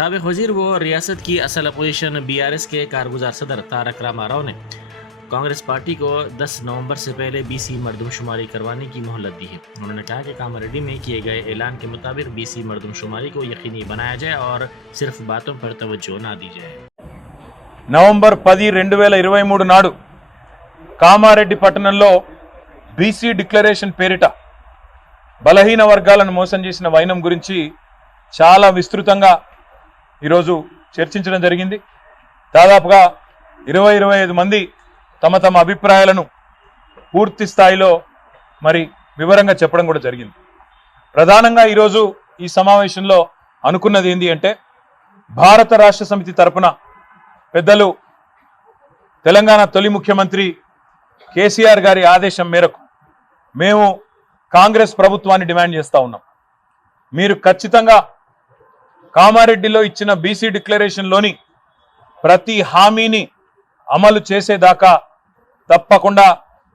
साबिक वजीर व रियासत की असल अपोजिशन BRS के कारगुजार सदर तारक रामाराव ने कांग्रेस पार्टी को 10 नवंबर से पहले BC मरदमशुमारी करवाने की मोहलत दी है। उन्होंने कहा कि कामारेड्डी में किए गए ऐलान के मुताबिक BC मरदमशुमारी को यकीनी बनाया जाए और सिर्फ बातों पर तवज्जो ना दी जाए। నవంబర్ 10, 2023 నాడు కామారెడ్డి పట్టణంలో బీసీ డిక్లరేషన్ పేరిట బలహీన వర్గాలను మోసం చేసిన వైనం గురించి చాలా విస్తృతంగా ఈరోజు చర్చించడం జరిగింది. దాదాపుగా 20-25 మంది తమ తమ అభిప్రాయాలను పూర్తి స్థాయిలో వివరంగా చెప్పడం కూడా జరిగింది. ప్రధానంగా ఈరోజు ఈ సమావేశంలో అనుకున్నది ఏంటి అంటే, భారత రాష్ట్ర సమితి తరపున పెద్దలు తెలంగాణ తొలి ముఖ్యమంత్రి కేసీఆర్ గారి ఆదేశం మేరకు మేము కాంగ్రెస్ ప్రభుత్వాన్ని డిమాండ్ చేస్తా ఉన్నాం. మీరు ఖచ్చితంగా కామారెడ్డిలో ఇచ్చిన బీసీ డిక్లరేషన్లోని ప్రతి హామీని అమలు చేసేదాకా తప్పకుండా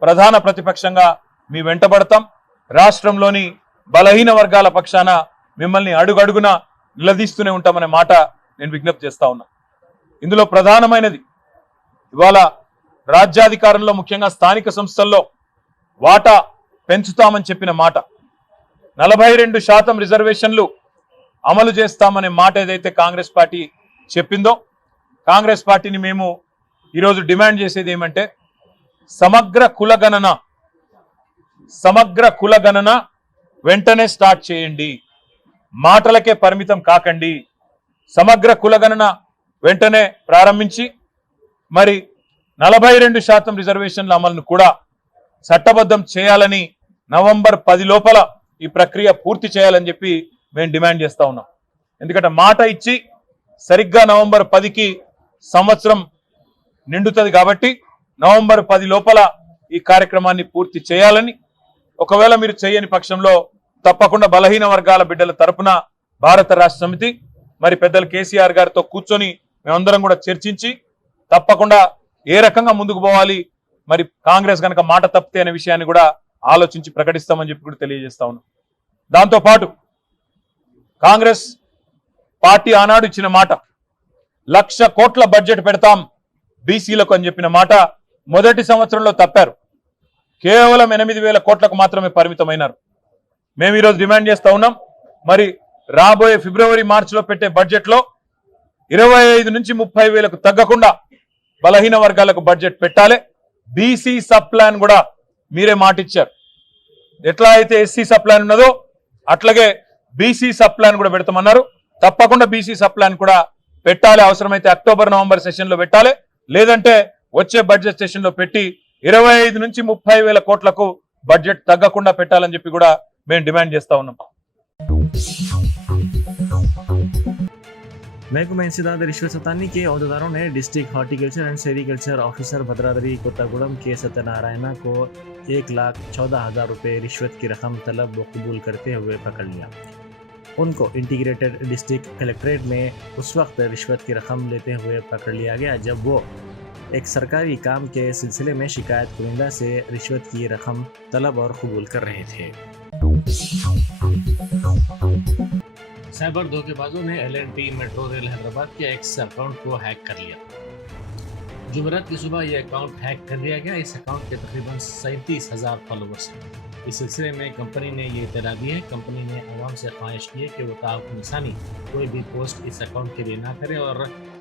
ప్రధాన ప్రతిపక్షంగా మీ వెంటబడతాం. రాష్ట్రంలోని బలహీన వర్గాల పక్షాన మిమ్మల్ని అడుగడుగున నిలదీస్తూనే ఉంటామనే మాట నేను విజ్ఞప్తి చేస్తా ఉన్నా. ఇందులో ప్రధానమైనది ఇవాళ రాజ్యాధికారంలో ముఖ్యంగా స్థానిక సంస్థల్లో వాటా పెంచుతామని చెప్పిన మాట, 42% రిజర్వేషన్లు అమలు చేస్తామనే మాట ఏదైతే కాంగ్రెస్ పార్టీ చెప్పిందో, కాంగ్రెస్ పార్టీని మేము ఈరోజు డిమాండ్ చేసేది ఏమంటే, సమగ్ర కులగణన వెంటనే స్టార్ట్ చేయండి. మాటలకే పరిమితం కాకండి. సమగ్ర కులగణన వెంటనే ప్రారంభించి 42% రిజర్వేషన్ల అమలును కూడా చట్టబద్ధం చేయాలని, నవంబర్ 10 లోపల ఈ ప్రక్రియ పూర్తి చేయాలని చెప్పి మేము డిమాండ్ చేస్తా ఉన్నాం. ఎందుకంటే మాట ఇచ్చి సరిగ్గా నవంబర్ 10కి సంవత్సరం నిండుతుంది కాబట్టి నవంబర్ 10 లోపల ఈ కార్యక్రమాన్ని పూర్తి చేయాలని, ఒకవేళ మీరు చేయని పక్షంలో తప్పకుండా బలహీన వర్గాల బిడ్డల తరపున భారత రాష్ట్ర సమితి పెద్దలు కేసీఆర్ గారితో కూర్చొని మేమందరం కూడా చర్చించి తప్పకుండా ఏ రకంగా ముందుకు పోవాలి, కాంగ్రెస్ కనుక మాట తప్పితే అనే విషయాన్ని కూడా ఆలోచించి ప్రకటిస్తామని చెప్పి కూడా తెలియజేస్తా ఉన్నాం. దాంతోపాటు కాంగ్రెస్ పార్టీ ఆనాడు ఇచ్చిన మాట, 1,00,000 కోట్ల బడ్జెట్ పెడతాం బీసీలకు అని చెప్పిన మాట మొదటి సంవత్సరంలో తప్పారు. కేవలం 8,000 కోట్లకు మాత్రమే పరిమితమైనారు. మేము ఈరోజు డిమాండ్ చేస్తా ఉన్నాం, రాబోయే ఫిబ్రవరి మార్చిలో పెట్టే బడ్జెట్లో 25 నుంచి 30,000కు తగ్గకుండా బలహీన వర్గాలకు బడ్జెట్ పెట్టాలి. బీసీ సబ్ ప్లాన్ కూడా మీరే మాట ఇచ్చారు. ఎట్లా అయితే ఎస్సీ సబ్ ప్లాన్ ఉన్నదో అట్లాగే బీసీ సబ్ ప్లాన్ కూడా పెడతామన్నారు. తప్పకుండా బీసీ సబ్ ప్లాన్ కూడా పెట్టాలి. అవసరమైతే అక్టోబర్ నవంబర్ సెషన్ లో పెట్టాలి, లేదంటే వచ్చే బడ్జెట్ సెషన్ లో పెట్టి 25 నుంచి 30,000 కోట్లకు బడ్జెట్ తగ్గకుండా పెట్టాలని చెప్పి కూడా మేము డిమాండ్ చేస్తా ఉన్నాం. महकमा इंसदाद रिश्वत सतानी के अहदेदारों ने district horticulture and sericulture officer Bhadradri Kothagudem के सत्यनारायणा को 1,14,000 रुपये रिश्वत की रकम तलब व कबूल करते हुए पकड़ लिया। उनको इंटीग्रेटेड डिस्ट्रिक्ट कलेक्ट्रेट में उस वक्त रिश्वत की रकम लेते हुए पकड़ लिया गया जब वो एक सरकारी काम के सिलसिले में शिकायत कुनिंदा से रिश्वत की रकम तलब और कबूल कर रहे थे। साइबर धोखेबाजों ने LNT मेट्रो रेल हैदराबाद के एक्स अकाउंट को हैक कर लिया। जुमेरात की सुबह यह अकाउंट हैक कर लिया गया। इस अकाउंट के तकरीबन 37,000 फॉलोवर्स हैं। इस सिलसिले में कंपनी ने ये इत्तला दी है। कंपनी ने आवाम से ख्वाहिश की है कि वो ताउन इंसानी कोई भी पोस्ट इस अकाउंट के लिए ना करे और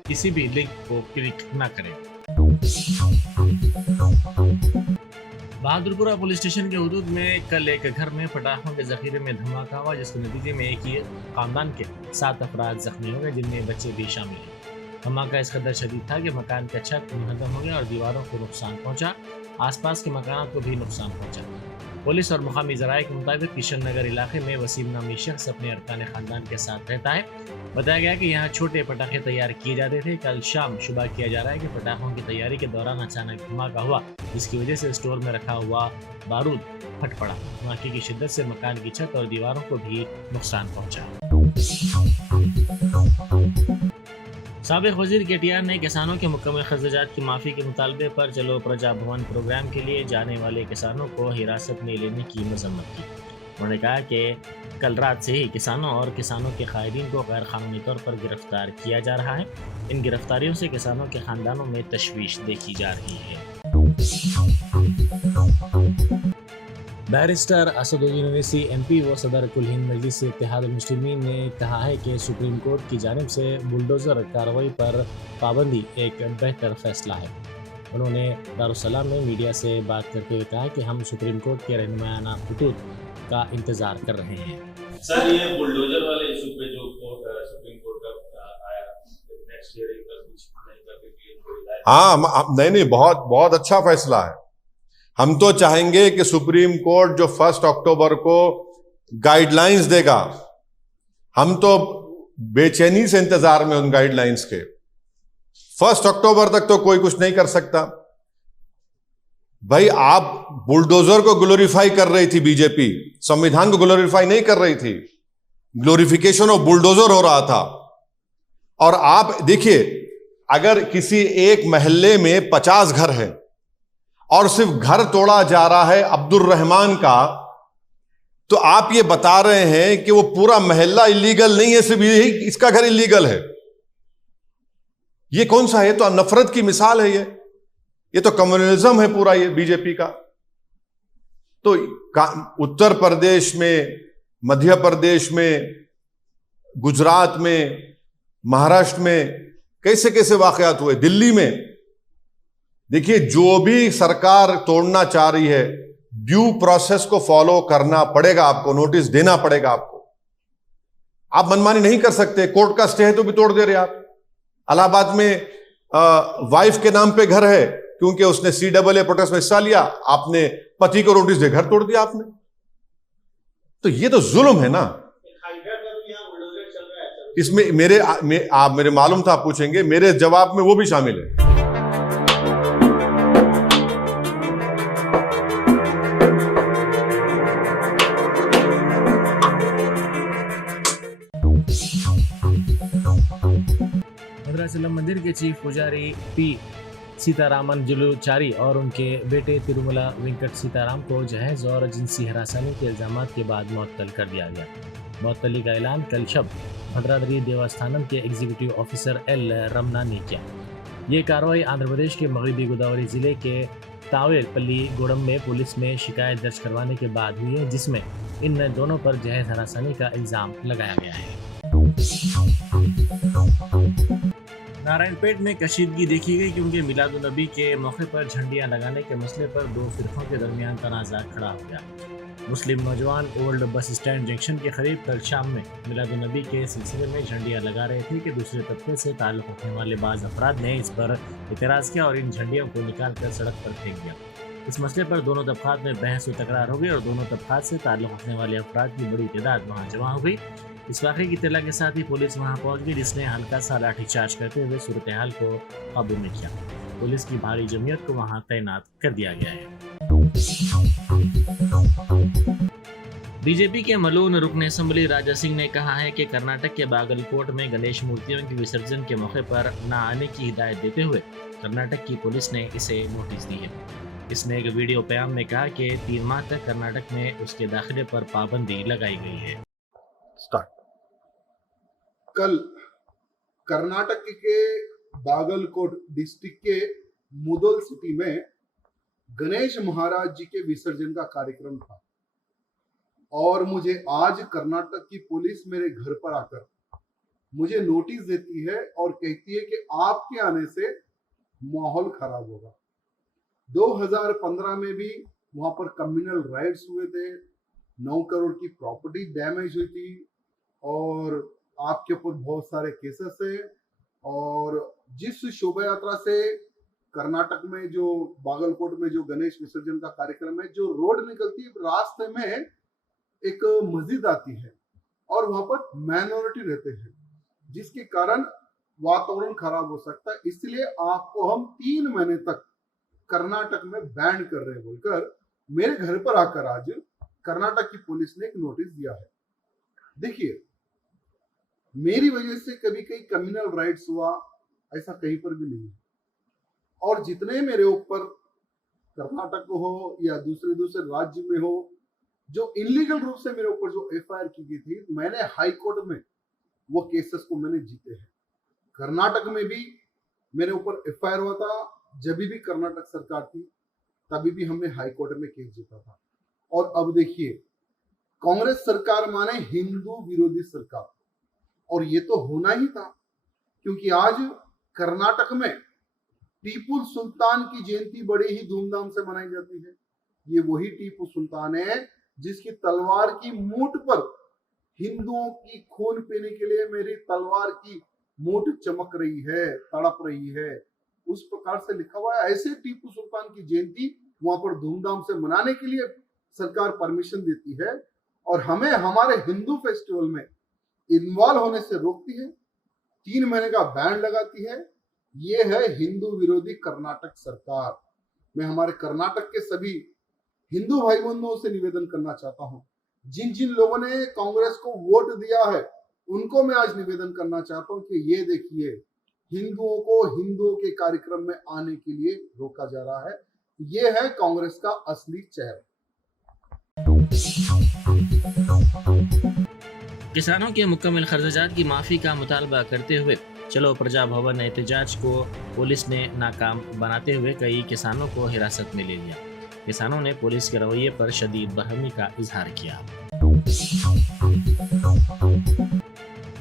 किसी भी लिंक को क्लिक ना करे। बहादुरपुरा पुलिस स्टेशन के हुदूद में कल एक घर में पटाखों के जखीरे में धमाका हुआ, जिसके नतीजे में एक ही खानदान के 7 अफराद जख्मी हो गए, जिनमें बच्चे भी शामिल हैं। धमाका इस कदर शदीद था कि मकान का छत मुहदम हो गया और दीवारों को नुकसान पहुंचा। आसपास के मकानों को भी नुकसान पहुंचा। पुलिस और मुकामी ज़राए के मुताबिक किशन नगर इलाके में वसीम नामी शख्स अपने अरकान खानदान के साथ रहता है। बताया गया कि यहाँ छोटे पटाखे तैयार किए जाते थे। कल शाम शुबा किया जा रहा है कि पटाखों की तैयारी के दौरान अचानक धमाका हुआ, जिसकी वजह से स्टोर में रखा हुआ बारूद फट पड़ा। धमाके की शिद्दत से मकान की छत और दीवारों को भी नुकसान पहुंचा। साबिक वजीर KTR ने किसानों के मुकम्मल खर्चात की माफ़ी के मुतालबे पर चलो प्रजा भवन प्रोग्राम के लिए जाने वाले किसानों को हिरासत में लेने की मजम्मत की। उन्होंने कहा कि कल रात से ही किसानों और किसानों के कायदीन को गैर कानूनी तौर पर गिरफ्तार किया जा रहा है। इन गिरफ्तारियों से किसानों के खानदानों में तशवीश देखी जा रही है। बैरिस्टर असदुद्दीन ओवैसी एमपी व सदर कुल हिंद मजलिस इत्तेहादुल मुस्लिमीन ने कहा है कि सुप्रीम कोर्ट की जानिब से बुलडोज़र कार्रवाई पर पाबंदी एक बेहतर फैसला है। उन्होंने दारुस्सलाम में मीडिया से बात करते हुए कहा कि हम सुप्रीम कोर्ट के रहनुमायाना खतूत का इंतज़ार कर रहे हैं। सर, ये बुलडोजर वाले इशू पे जो सुप्रीम कोर्ट का आया नेक्स्ट ईयर का कुछ नहीं करके हाँ, नहीं, बहुत बहुत अच्छा फैसला है। हम तो चाहेंगे कि सुप्रीम कोर्ट जो 1 अक्टूबर को गाइडलाइंस देगा, हम तो बेचैनी से इंतजार में उन गाइडलाइंस के। 1 अक्टूबर तक तो कोई कुछ नहीं कर सकता। भाई, आप बुलडोजर को ग्लोरीफाई कर रही थी बीजेपी, संविधान को ग्लोरीफाई नहीं कर रही थी। ग्लोरिफिकेशन ऑफ बुलडोजर हो रहा था। और आप देखिए, अगर किसी एक मोहल्ले में 50 घर है और सिर्फ घर तोड़ा जा रहा है अब्दुल रहमान का, तो आप ये बता रहे हैं कि वो पूरा मोहल्ला इलीगल नहीं है, सिर्फ यही इसका घर इलीगल है। ये कौन सा है? तो नफरत की मिसाल है ये तो कम्युनलिज्म है पूरा, ये बीजेपी का। तो उत्तर प्रदेश में, मध्य प्रदेश में, गुजरात में, महाराष्ट्र में कैसे कैसे वाकयात हुए, दिल्ली में। देखिए, जो भी सरकार तोड़ना चाह रही है, ड्यू प्रोसेस को फॉलो करना पड़ेगा, आपको नोटिस देना पड़ेगा। आप मनमानी नहीं कर सकते। कोर्ट का स्टे है तो भी तोड़ दे रहे आप। इलाहाबाद में वाइफ के नाम पे घर है, क्योंकि उसने CAA प्रोटेस्ट में हिस्सा लिया, आपने पति को नोटिस दे घर तोड़ दिया आपने। तो ये तो जुल्म है ना। इसमें आप मेरे मालूम था आप पूछेंगे, मेरे जवाब में वो भी शामिल है। भद्राचलम मंदिर के चीफ पुजारी पी सीतारामन जुलूचारी और उनके बेटे तिरुमला वेंकट सीताराम को जहेज और जिनसी हरासनी के इल्जामात के बाद मुअत्तल कर दिया गया। मुअत्तली का ऐलान कल शब भद्राद्री देवस्थानम के एग्जीक्यूटिव ऑफिसर एल रमना ने किया। ये कार्रवाई आंध्र प्रदेश के मगरबी गोदावरी जिले के तावेलपल्ली गोड़म में पुलिस में शिकायत दर्ज करवाने के बाद हुई है, जिसमें इन दोनों पर जहेज हरासनी का इल्जाम लगाया गया है। नारायणपेट में कशीदगी देखी गई क्योंकि मिलादुन्नबी के मौके पर झंडियां लगाने के मसले पर दो फिरकों के दरमियान तनाज़ा खड़ा हो गया। मुस्लिम नौजवान ओल्ड बस स्टैंड जंक्शन के करीब कल शाम में मिलादुन्नबी के सिलसिले में झंडियां लगा रहे थे कि दूसरे तबके से ताल्लुक़ रखने वाले बाज़ अफराद ने इस पर इतराज़ किया और इन झंडियों को निकाल कर सड़क पर फेंक दिया। इस मसले पर दोनों तबकात में बहस व तकरार हो गई और दोनों तबकात से ताल्लुक़ रखने वाले अफराद की बड़ी तादाद वहाँ जमा हो गई। इस वाक़े की इत्तला के साथ ही पुलिस वहां पहुंच गई, जिसने हल्का सा लाठीचार्ज करते हुए सूरत हाल को काबू में किया। पुलिस की भारी जमीयत को वहां तैनात कर दिया गया है। बीजेपी के मलून रुकन असम्बली राजा सिंह ने कहा है कि कर्नाटक के बागलकोट में गणेश मूर्तियों के विसर्जन के मौके पर न आने की हिदायत देते हुए कर्नाटक की पुलिस ने इसे नोटिस दी है। इसने एक वीडियो बयान में कहा कि 3 माह तक कर्नाटक में उसके दाखिले पर पाबंदी लगाई गई है। कल कर्नाटक के बागलकोट डिस्ट्रिक्ट के मुदल सिटी में गणेश महाराज जी के विसर्जन का कार्यक्रम था और मुझे आज कर्नाटक की पुलिस मेरे घर पर आकर मुझे नोटिस देती है और कहती है कि आपके आने से माहौल खराब होगा। 2015 में भी वहां पर कम्युनल राइट्स हुए थे, 9 करोड़ की प्रॉपर्टी डैमेज हुई थी और आपके ऊपर बहुत सारे केसेस है। और जिस शोभा यात्रा से कर्नाटक में जो बागलकोट में जो गणेश विसर्जन का कार्यक्रम है, जो रोड निकलती है रास्ते में एक मस्जिद आती है और वहां पर माइनॉरिटी रहते हैं, जिसके कारण वातावरण खराब हो सकता है। इसलिए आपको हम 3 महीने तक कर्नाटक में बैन कर रहे हैं बोलकर मेरे घर पर आकर आज कर्नाटक की पुलिस ने एक नोटिस दिया है। देखिए, मेरी वजह से कभी कहीं कम्युनल राइट्स हुआ ऐसा कहीं पर भी नहीं है। और जितने मेरे ऊपर कर्नाटक हो या दूसरे राज्य में हो जो इनलीगल रूप से मेरे ऊपर जो एफआईआर की गई थी, मैंने हाई कोर्ट में वो केसेस को मैंने जीते हैं। कर्नाटक में भी मेरे ऊपर एफआईआर हुआ था, जब भी कर्नाटक सरकार थी तभी भी हमने हाई कोर्ट में केस जीता था। और अब देखिए, कांग्रेस सरकार माने हिंदू विरोधी सरकार, और ये तो होना ही था, क्योंकि आज कर्नाटक में टीपू सुल्तान की जयंती बड़े ही धूमधाम से मनाई जाती है। ये वही टीपू सुल्तान है जिसकी तलवार की मूठ पर हिंदुओं की खून पीने के लिए मेरी तलवार की मूठ चमक रही है, तड़प रही है, उस प्रकार से लिखा हुआ है। ऐसे टीपू सुल्तान की जयंती वहां पर धूमधाम से मनाने के लिए सरकार परमिशन देती है और हमें हमारे हिंदू फेस्टिवल में इन्वॉल्व होने से रोकती है, 3 महीने का बैन लगाती है। ये है हिंदू विरोधी कर्नाटक सरकार। मैं हमारे कर्नाटक के सभी हिंदू भाई बंधुओं से निवेदन करना चाहता हूं, जिन जिन लोगों ने कांग्रेस को वोट दिया है उनको मैं आज निवेदन करना चाहता हूं कि ये देखिए, हिंदुओं को हिंदुओं के कार्यक्रम में आने के लिए रोका जा रहा है। ये है कांग्रेस का असली चेहरा। किसानों के मुकम्मल खर्चात की माफ़ी का मुतालबा करते हुए चलो प्रजा भवन एहतजाज को पुलिस ने नाकाम बनाते हुए कई किसानों को हिरासत में ले लिया। किसानों ने पुलिस के रवैये पर शदीद बरहमी का इजहार किया।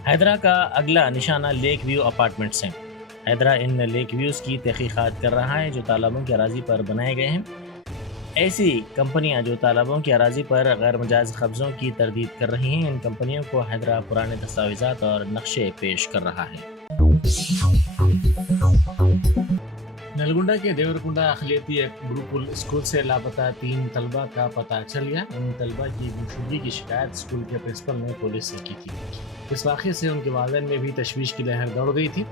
हैदरा का अगला निशाना लेक व्यू अपार्टमेंट्स हैं। हैदरा इन लेक व्यूज़ की तहकीकात कर रहा है जो तालाबों के अराजी पर बनाए गए हैं। ऐसी कंपनियां जो तालाबों की अराजी पर गैर मजाज कब्ज़ों की तरदीद कर रही हैं, इन कंपनियों को हैदरा पुराने दस्तावेज़ात और नक्शे पेश कर रहा है। नलगुंडा के देवरकुंडा अखिलियती गुरुकुल स्कूल से लापता 3 तलबा का पता चल गया। इन तलबा की गुमशुदगी की शिकायत स्कूल के प्रिंसिपल ने पुलिस से की थी। इस वाक़े से उनके वालिदैन में भी तशवीश की लहर दौड़ गई थी।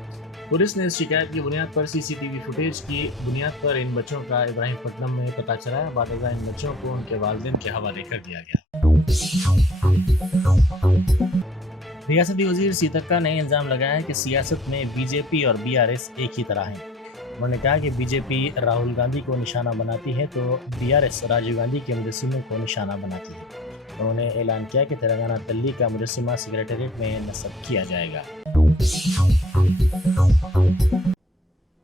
पुलिस ने इस शिकायत की बुनियाद पर सीसीटीवी फुटेज की बुनियाद पर इन बच्चों का इब्राहिमपट्टनम में पता चला। बाद इन बच्चों को उनके वालिदैन के हवाले कर दिया गया। रियासती वजीर सीतक्का ने इल्ज़ाम लगाया कि सियासत में बीजेपी और बीआरएस एक ही तरह हैं। उन्होंने कहा कि बीजेपी राहुल गांधी को निशाना बनाती है तो बीआरएस राजीव गांधी के मुजस्सिमों को निशाना बनाती है। उन्होंने ऐलान किया कि तेलंगाना दिल्ली का मुजस्सिमा सेक्रेटेरिएट में नस्ब किया जाएगा।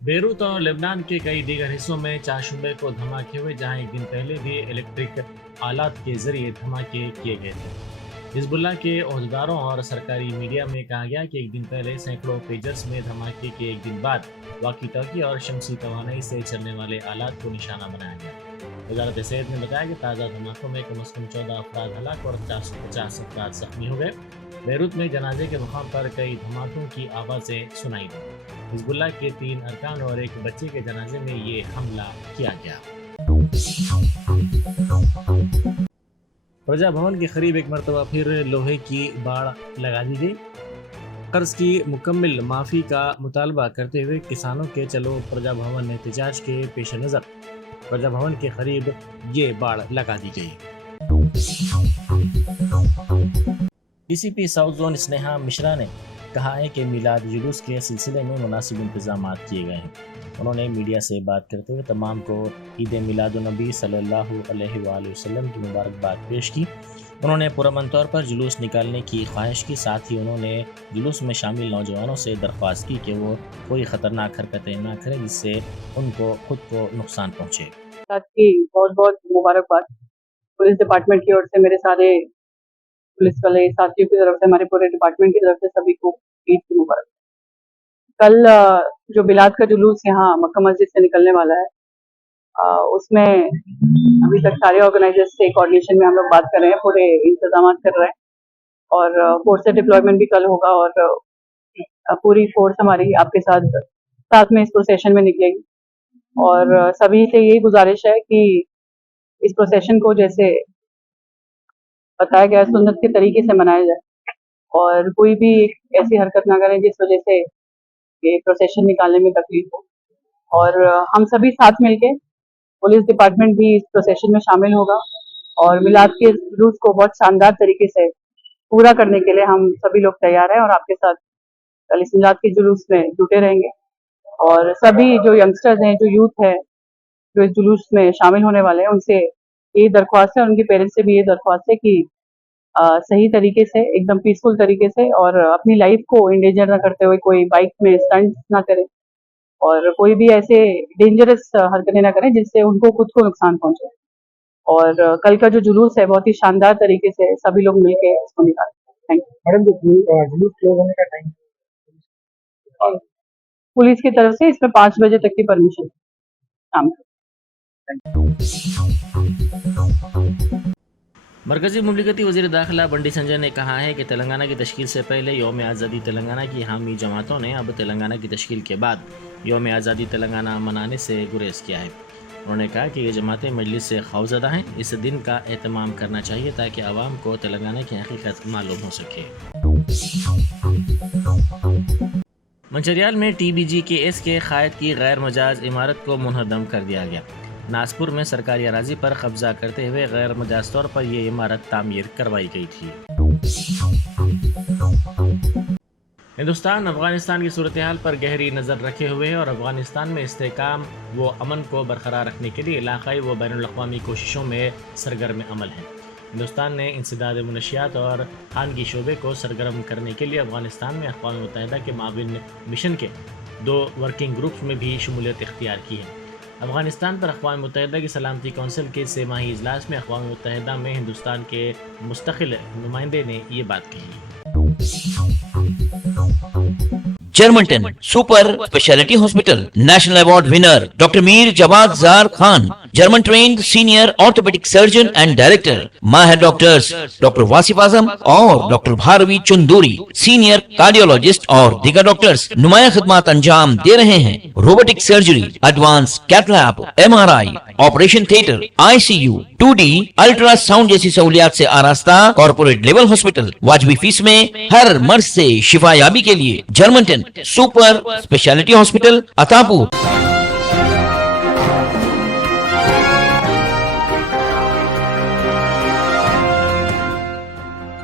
बेरूत और लेबनान के कई दीगर हिस्सों में चारशंबे को धमाके हुए, जहां एक दिन पहले भी इलेक्ट्रिक आलात के जरिए धमाके किए गए थे। हिजबुल्लाह के ओहदेदारों और सरकारी मीडिया में कहा गया कि एक दिन पहले सैकड़ों पेजर्स में धमाके के एक दिन बाद वाकी टॉकी और शमसी तवानाई से चलने वाले आलात को निशाना बनाया गया। वजारत सेहत ने बताया कि ताज़ा धमाकों में कम अज़ कम 14 अफराद हलाक और 450 अफराद जख्मी हो गए। बेरूत में जनाजे के मकाम पर कई धमाकों की आवाज़ें सुनाई दी। हिजबुल्लाह के 3 अरकान और एक बच्चे के जनाजे में ये हमला किया गया। प्रजा भवन के करीब एक मरतबा फिर लोहे की बाड़ लगा दी गई। कर्ज की मुकम्मल माफ़ी का मुतालबा करते हुए किसानों के चलो प्रजा भवन एहतजाज के पेश नज़र प्रजा भवन के करीब ये बाड़ लगा दी गई। DCP south zone Sneha Mishra ने कहा है कि मिलाद जुलूस के सिलसिले में मुनासिब इंतजाम किए गए हैं। उन्होंने मीडिया से बात करते हुए तमाम को ईद मिलादुन्नबी सल्लल्लाहु अलैहि वसल्लम की मुबारकबाद पेश की। उन्होंने पुरअमन तौर पर जुलूस निकालने की ख्वाहिश की। साथ ही उन्होंने जुलूस में शामिल नौजवानों से दरख्वास्त की कि वो कोई ख़तरनाक हरकतें ना करें जिससे उनको खुद को नुकसान पहुँचे। बहुत बहुत मुबारकबाद पुलिस डिपार्टमेंट की ओर से, मेरे सारे पुलिस वाले साथियों की तरफ से, हमारे पूरे डिपार्टमेंट की तरफ से सभी को ईद की मुबारक। कल जो मिलाद का जुलूस यहाँ मक्का मस्जिद से निकलने वाला है, उसमें अभी तक सारे ऑर्गेनाइजर्स से कोऑर्डिनेशन में हम लोग बात कर रहे हैं, पूरे इंतजाम कर रहे हैं और फोर्स से डिप्लॉयमेंट भी कल होगा और पूरी फोर्स हमारी आपके साथ में इस प्रोसेशन में निकलेगी। और सभी से यही गुजारिश है कि इस प्रोसेशन को जैसे बताया गया सुन्नत के तरीके से मनाया जाए और कोई भी ऐसी हरकत ना करें जिस वजह से ये प्रोसेशन निकालने में तकलीफ हो। और हम सभी साथ मिलके, पुलिस डिपार्टमेंट भी इस प्रोसेशन में शामिल होगा और मिलाद के जुलूस को बहुत शानदार तरीके से पूरा करने के लिए हम सभी लोग तैयार हैं और आपके साथ कल इस मिलाद के जुलूस में जुटे रहेंगे। और सभी जो यंगस्टर्स हैं, जो यूथ है, जो इस जुलूस में शामिल होने वाले हैं, उनसे ये दरख्वास्त है, उनके पेरेंट्स से भी ये दरख्वास्त है कि सही तरीके से, एकदम पीसफुल तरीके से और अपनी लाइफ को इंडेंजर ना करते हुए कोई बाइक में स्टंट ना करे और कोई भी ऐसे डेंजरस हरकतें ना करें जिससे उनको खुद को नुकसान पहुंचे। और कल का जो जुलूस है बहुत ही शानदार तरीके से सभी लोग मिलके इसको निकाले। Thank you. मैडम, जुलूस क्लोज होने का टाइम पुलिस की तरफ से इसमें 5 बजे तक की परमिशन शाम को। मरकजी मुमलिकती वज़ीर दाखिला बंडी संजय ने कहा है कि तेलंगाना की तश्कील से पहले यौम आज़ादी तेलंगाना की हामी जमातों ने अब तेलंगाना की तश्कील के बाद यौम आज़ादी तेलंगाना मनाने से गुरेज किया है। उन्होंने कहा कि ये जमातें मजलिस से खौफज़दा हैं, इस दिन का एहतमाम करना चाहिए ताकि आवाम को तेलंगाना की हकीकत मालूम हो सके। मंचरियाल में TBG केस के कायद की गैर मजाज इमारत को मुनहदम कर दिया गया। नासपुर में सरकारी अराजी पर कब्जा करते हुए गैर मजाज तौर पर यह इमारत तामीर करवाई गई थी। हिंदुस्तान अफगानिस्तान की सूरत हाल पर गहरी नज़र रखे हुए है और अफगानिस्तान में इस्तेहकाम व अमन को बरकरार रखने के लिए इलाक़ाई व बैनुल-अक़वामी कोशिशों में सरगर्म अमल है। हिंदुस्तान ने इंसदाद मुनशियात और खानगी शोबे को सरगर्म करने के लिए अफगानिस्तान में अक़वाम मुत्तहिदा के माविन मिशन के 2 वर्किंग ग्रुप्स में भी शमूलियत इख्तियार की है। अफगानिस्तान पर अक़वाम मुत्तहिदा की सलामती कौंसिल के 3 माही इजलास में अक़वाम मुत्तहिदा में हिंदुस्तान के मुस्तकिल नुमाइंदे ने ये बात कही। जर्मनटन super speciality hospital national award winner doctor Mir Jawad Jar Khan, German trained senior orthopaedic surgeon and director, माहिर डॉक्टर्स डॉक्टर वासिफ आजम और doctor Bharvi Chanduri, senior cardiologist और दीगर डॉक्टर्स नुमाया खिदमत अंजाम दे रहे हैं। Robotic surgery, advance cath lab, MRI, operation theatre, ICU, 2D ultrasound जैसी सहूलियात से आरास्ता कॉर्पोरेट लेवल हॉस्पिटल। वाजबी फीस में हर मर्ज से शिफायाबी के लिए Germanton super speciality hospital, Attapur.